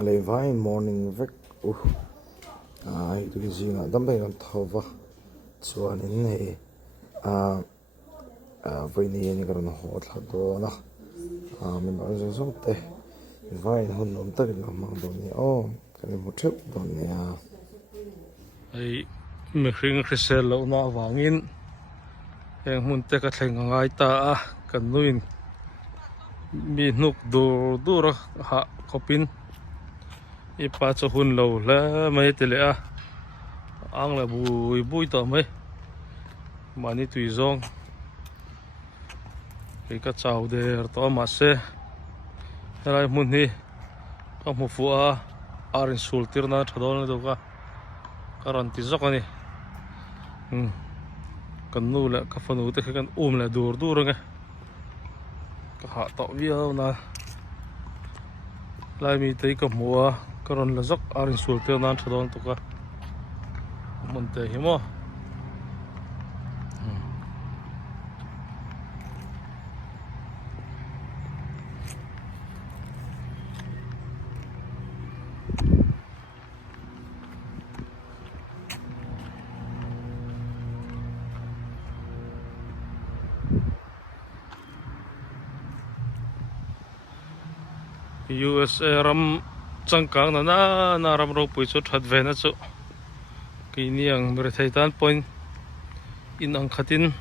lấy vai morning vek ai tụi gì ngã đâm bay còn thâu va chuan in này với này như cái nó hot thật đó na mình bảo rằng sống tệ vai hôn nôm tới là mang đồ này cái này một chút đồ này ai mình khinh cái xe lâu na vàng in em muốn tới cái thành ngay ta cần nuôi mi nục đồ đồ ra hạ copin ipa cho hun lâu là mấy tỷ lệ ăn là bùi bùi tao mấy mà ni tùy zong cái chảo để tao mà xe lại muốn đi các một phụ arin sultir na thadol na doka karan tizak ani kan nu la ka fanu te kan la dur dur nga ka ha to viau na lai mi te ka mua karan la zak arin sultir na thadol toka mun te himo USA ram changkang na ram ro pui chu that ve na chu ki niang mer thai tan point in ang khatin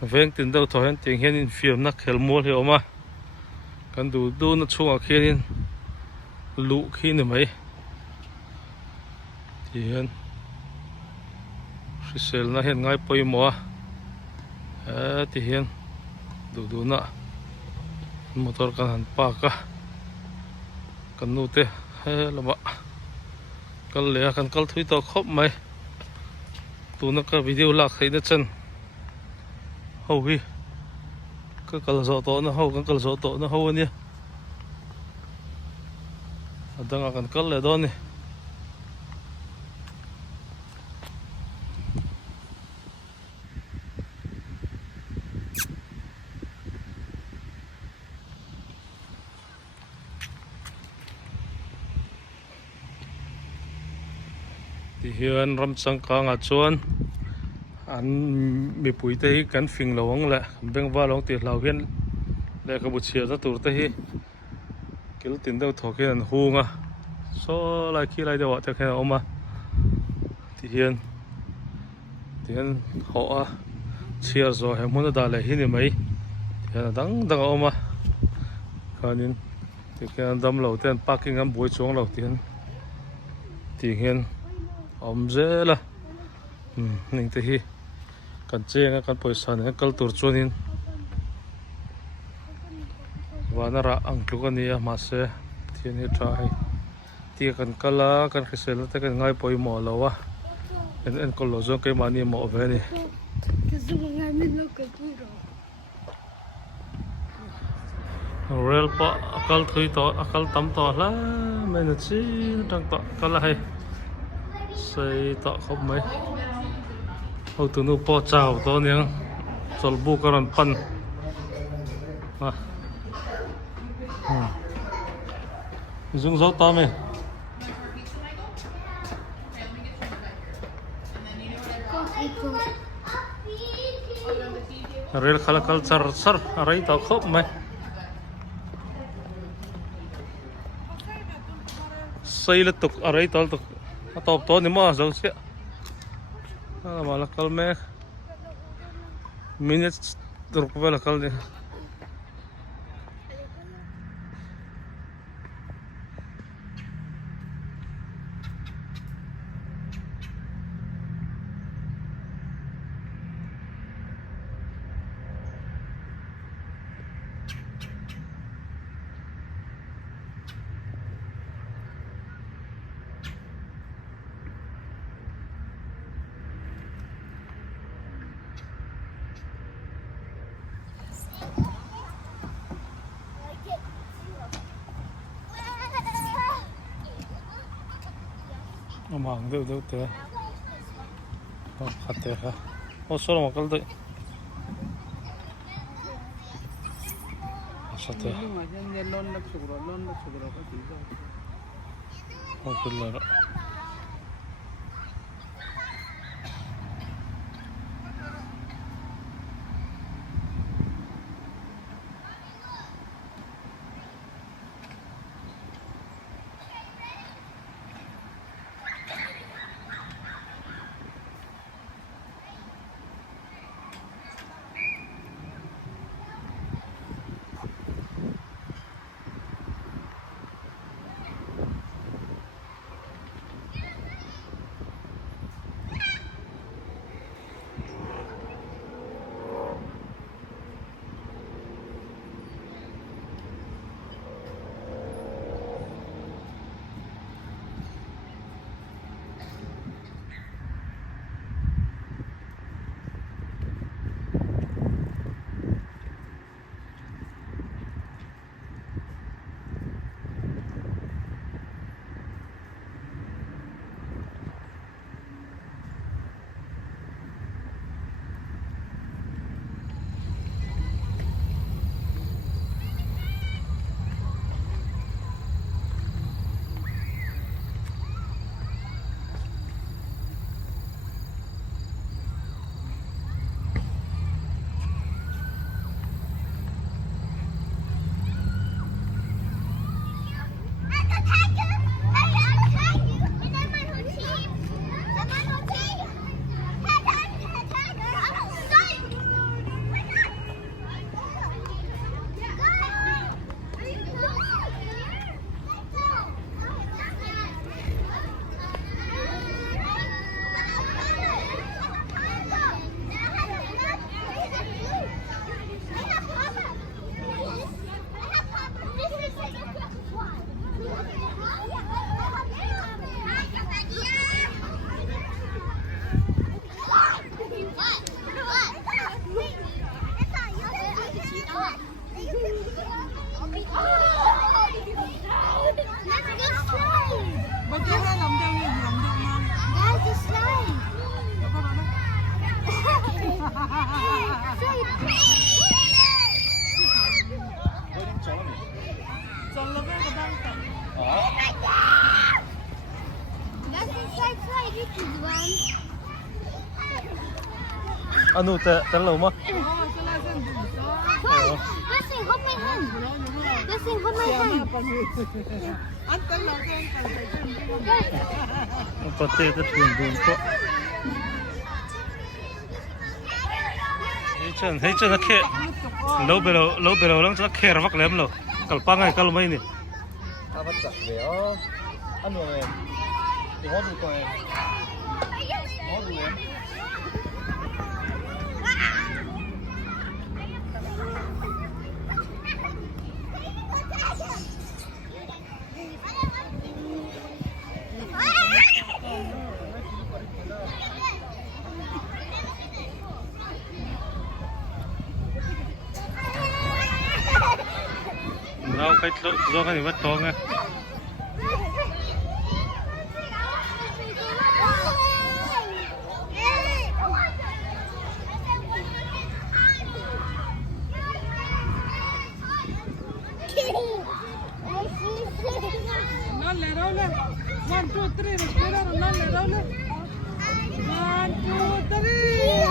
veng tin do thoen ting hian in fiam na khel mol he oma kan du na chunga khianin lu khi ni mai ti hian sel na hen ngai poi mo ti hian du na motor kan han pa ka kan nu te he lama kal le kan kal thui to khop mai tu na ka video lak thai na chen ho hi ka kal zo to na ho kan kal zo to na ho ani adanga kan kal le do ni hiền ram sang kang a chuan an mi pui te hi kan fing lawang la beng wa long ti lau hian le ka bu chia za tur te hi kil tin deuh thok hian an hunga so lai khi lai dewa te khen oma ti hian ho a chia zo he mun da le hi ni mai hian dang oma kanin ti hian dam lo ten parking am bui chuang lo ti hian om zela ning te hi kan chenga kan poisa ne kal tur chuanin wana ra ang tlukania ma se thian hi trai ti kan kala kan khisel te kan ngai poi mo lawa en kol lo zo ke mani mo ve ni ke zunga ngai min lo ke tu ro rel pa akal thui to akal tam to la men chi tang to kala hai xây tạo không mấy hầu từ nụ po chào to niang sol bu karan pan dùng dấu to mày rel khala kal sar arai tạo không mấy xây lên tục arai tạo tục top to ni mo zo sia mala kal me minutes rukvel kal ni mang deu te khate ha o solo makal de Sate. Popular. Anu te lâu mà. Có thể cái thuyền đun có. Thấy chân nó khe lâu bề lâu lắm cho khe ra vắt lém rồi. Kalpang ay kalmay ni. Dapat sak deo. Ano eh? Di hodu ko eh. Hodu eh. Rau cái do cái gì vắt to nghe. One, two, three. One, two, three.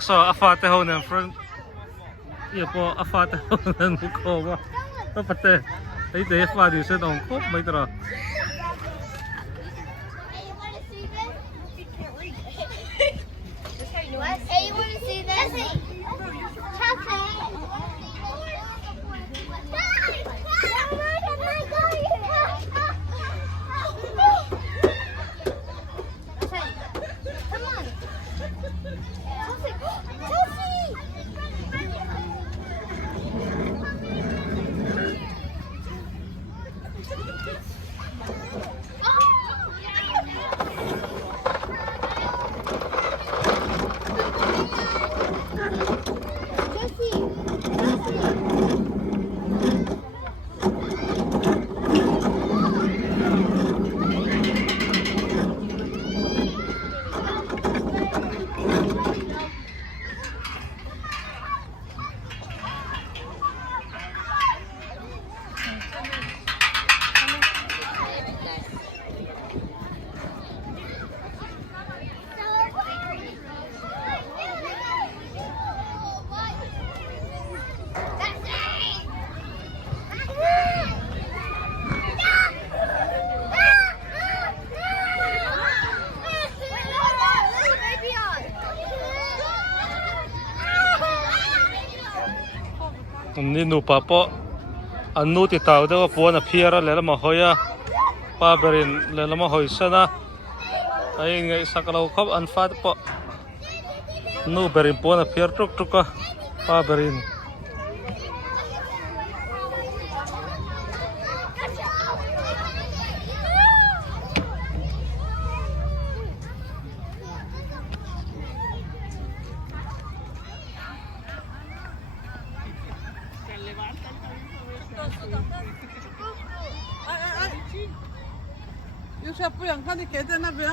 so afate ho nan front. Iya po afate ho nan ko ba. Tapate. Ay te fa di se dong khop mai tra. Hey, you want to see this? Come on. Ni nu pa po anu ti taw de po na phiara le ma hoya pa berin le ma hoi sana ai ngai sakalo khop an fat po nu berin po na phiar tuk tuk pa berin Yung siya po yan, kan di kete na ba?